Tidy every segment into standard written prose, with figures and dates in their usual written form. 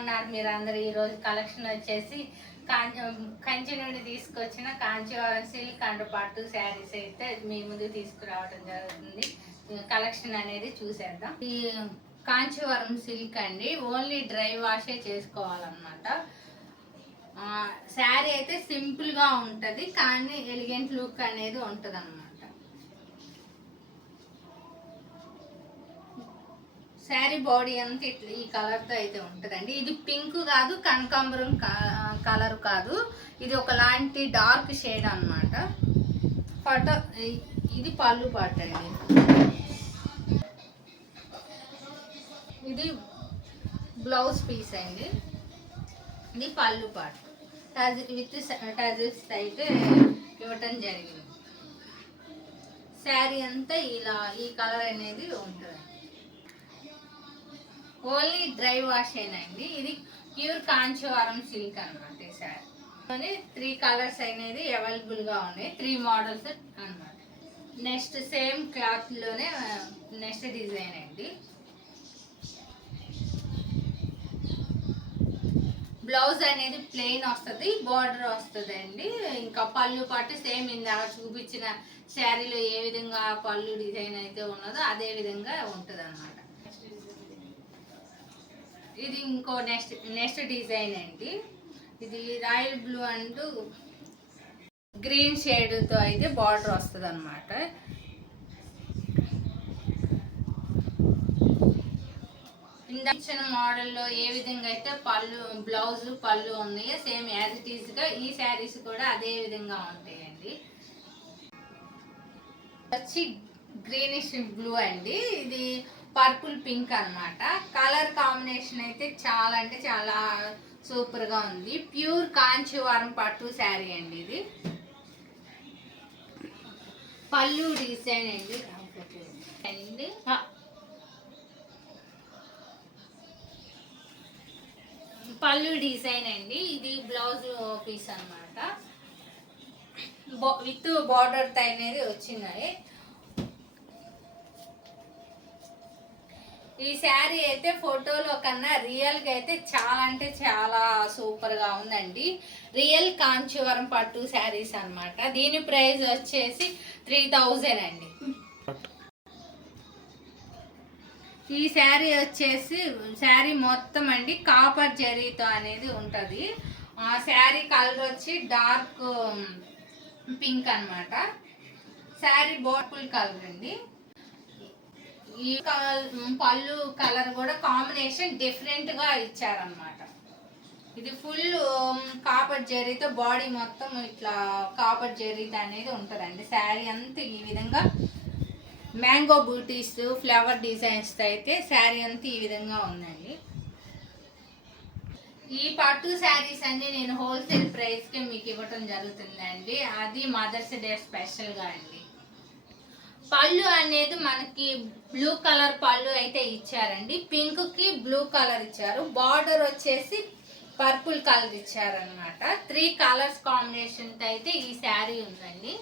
ఉన్నారు మీరు అందరు? ఈరోజు కలెక్షన్ వచ్చేసి కంచి నుండి తీసుకొచ్చిన కాంచీవరం సిల్క్ అండ్ పట్టు శారీస్ అయితే మీ ముందు తీసుకురావడం జరుగుతుంది. కలెక్షన్ అనేది చూసేద్దాం. ఈ కాంచీవరం సిల్క్ అండి, ఓన్లీ డ్రై వాషే చేసుకోవాలన్నమాట. శారీ అయితే సింపుల్గా ఉంటుంది, కానీ ఎలిగెంట్ లుక్ అనేది ఉంటుంది అన్నమాట. శారీ బాడీ అంతా ఇట్లా ఈ కలర్తో అయితే ఉంటుందండి. ఇది పింక్ కాదు, కనకాంబరం కలర్ కాదు, ఇది ఒకలాంటి డార్క్ షేడ్ అన్నమాట. ఫోటో ఇది పళ్ళు పాట అండి. ఇది బ్లౌజ్ పీస్ అండి. ఇది పళ్ళు పాట విత్ టజిల్స్ అయితే ఇవ్వటం జరిగింది. శారీ అంతా ఇలా ఈ కలర్ అనేది ఉంటుంది. ఓన్లీ డ్రై వాష్ అయినండి. ఇది ప్యూర్ కాంచీవరం సిల్క్ అనమాట. ఈ శారీ 3 కలర్స్ అనేది అవైలబుల్గా ఉన్నాయి, 3 మోడల్స్ అనమాట. నెక్స్ట్ సేమ్ క్లాత్లోనే నెక్స్ట్ డిజైన్ అండి. బ్లౌజ్ అనేది ప్లెయిన్ వస్తుంది, బార్డర్ వస్తుంది అండి. ఇంకా పళ్ళు పాటు సేమ్ ఇందాక చూపించిన శారీలో ఏ విధంగా పళ్ళు డిజైన్ అయితే ఉన్నదో అదే విధంగా ఉంటుంది అనమాట. ఇది ఇంకో నెక్స్ట్ డిజైన్ అండి. ఇది రాయల్ బ్లూ అండ్ గ్రీన్ షేడ్తో అయితే బార్డర్ వస్తుంది అనమాట. ఇచ్చిన మోడల్లో ఏ విధంగా అయితే పళ్ళు ఉన్నాయో సేమ్ యాజ్ ఇట్ ఈస్గా ఈ శారీస్ కూడా అదే విధంగా ఉంటాయండి. వచ్చి గ్రీనిష్ బ్లూ అండి, ఇది పర్పుల్ పింక్ అన్నమాట. కలర్ కాంబినేషన్ అయితే చాలా అంటే చాలా సూపర్గా ఉంది. ప్యూర్ కాంచీవరం పట్టు శారీ అండి. ఇది పళ్ళు డిజైన్ అండి. పళ్ళు డిజైన్ అండి. ఇది బ్లౌజ్ పీస్ అన్నమాట. విత్ బార్డర్ అనేది వచ్చినాయి. ఈ శారీ అయితే ఫోటోలో కన్నా రియల్గా అయితే చాలా అంటే చాలా సూపర్గా ఉందండి. రియల్ కాంచీవరం పట్టు శారీస్ అన్నమాట. దీని ప్రైస్ వచ్చేసి 3000 అండి. ఈ శారీ వచ్చేసి శారీ మొత్తం అండి కాపర్ జరీతో అనేది ఉంటుంది. ఆ శారీ కలర్ వచ్చి డార్క్ పింక్ అన్నమాట. శారీ బాటిల్ కలర్ అండి. ఈ పళ్ళు కలర్ కూడా కాంబినేషన్ డిఫరెంట్గా ఇచ్చారనమాట. ఇది ఫుల్ కాపర్ జరీతో బాడీ మొత్తం ఇట్లా కాపర్ జరీతో అనేది ఉంటుందండి. శారీ అంతా ఈ విధంగా మ్యాంగో బూటీస్ ఫ్లవర్ డిజైన్స్తో అయితే శారీ అంతా ఈ విధంగా ఉందండి. ఈ పట్టు శారీస్ అన్ని నేను హోల్సేల్ ప్రైస్కి మీకు ఇవ్వటం జరుగుతుందండి. అది మదర్స్ డే స్పెషల్గా అండి. పళ్ళు అనేది మనకి బ్లూ కలర్ పళ్ళు అయితే ఇచ్చారండి. పింక్కి బ్లూ కలర్ ఇచ్చారు. బార్డర్ వచ్చేసి పర్పుల్ కలర్ ఇచ్చారనమాట. 3 కలర్స్ కాంబినేషన్తో అయితే ఈ శారీ ఉందండి.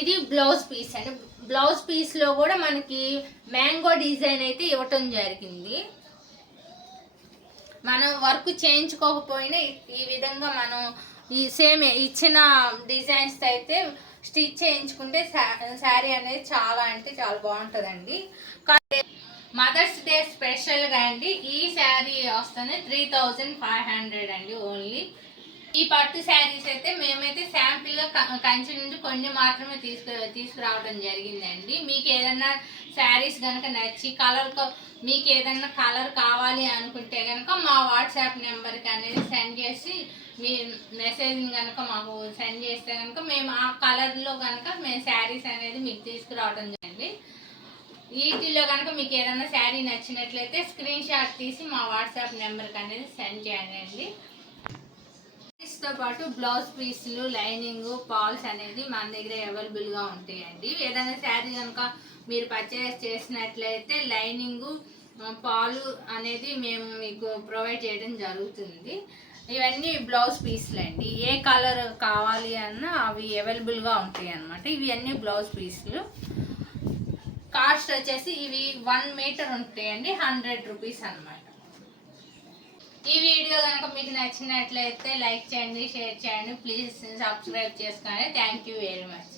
ఇది బ్లౌజ్ పీస్ అండి. బ్లౌజ్ పీస్లో కూడా మనకి మ్యాంగో డిజైన్ అయితే ఇవ్వటం జరిగింది. మనం వర్క్ చేయించుకోకపోయినా ఈ విధంగా మనం ఈ సేమ్ ఇచ్చిన డిజైన్స్ అయితే స్టిచ్ చేయించుకుంటే శారీ అనేది చాలా అంటే చాలా బాగుంటుందండి. మదర్స్ డే స్పెషల్గా అండి ఈ శారీ వస్తుంది 3500 అండి ఓన్లీ. ఈ పట్టు శారీస్ అయితే మేమైతే శాంపిల్గా కంచి నుండి కొన్ని మాత్రమే తీసుకురావడం జరిగిందండి. మీకు ఏదన్నా శారీస్ కనుక నచ్చి మీకు ఏదన్నా కలర్ కావాలి అనుకుంటే కనుక మా వాట్సాప్ నెంబర్కి అనేది సెండ్ చేసి మీ మెసేజింగ్ కనుక మాకు సెండ్ చేస్తే కనుక మేము ఆ కలర్లో కనుక మేము శారీస్ అనేది మీకు తీసుకురావడం జరిగింది. వీటిలో కనుక మీకు ఏదైనా శారీ నచ్చినట్లయితే స్క్రీన్ షాట్ తీసి మా వాట్సాప్ నెంబర్కి అనేది సెండ్ చేయండి. తో పాటు బ్లౌజ్ పీస్లు, లైనింగ్, పాల్స్ అనేది మన దగ్గర అవైలబుల్గా ఉంటాయండి. ఏదైనా శారీ కనుక మీరు పర్చేస్ చేసినట్లయితే లైనింగ్, పాలు అనేది మేము మీకు ప్రొవైడ్ చేయడం జరుగుతుంది. ఇవన్నీ బ్లౌజ్ పీస్లు అండి. ఏ కలర్ కావాలి అన్నా అవి అవైలబుల్గా ఉంటాయి అన్నమాట. ఇవి అన్నీ బ్లౌజ్ పీస్లు. కాస్ట్ వచ్చేసి ఇవి 1 మీటర్ ఉంటాయండి, 100 రూపీస్ అన్నమాట. ఈ వీడియో కనుక మీకు నచ్చినట్లయితే లైక్ చేయండి, షేర్ చేయండి, ప్లీజ్ సబ్స్క్రైబ్ చేసుకోండి. Thank you very much.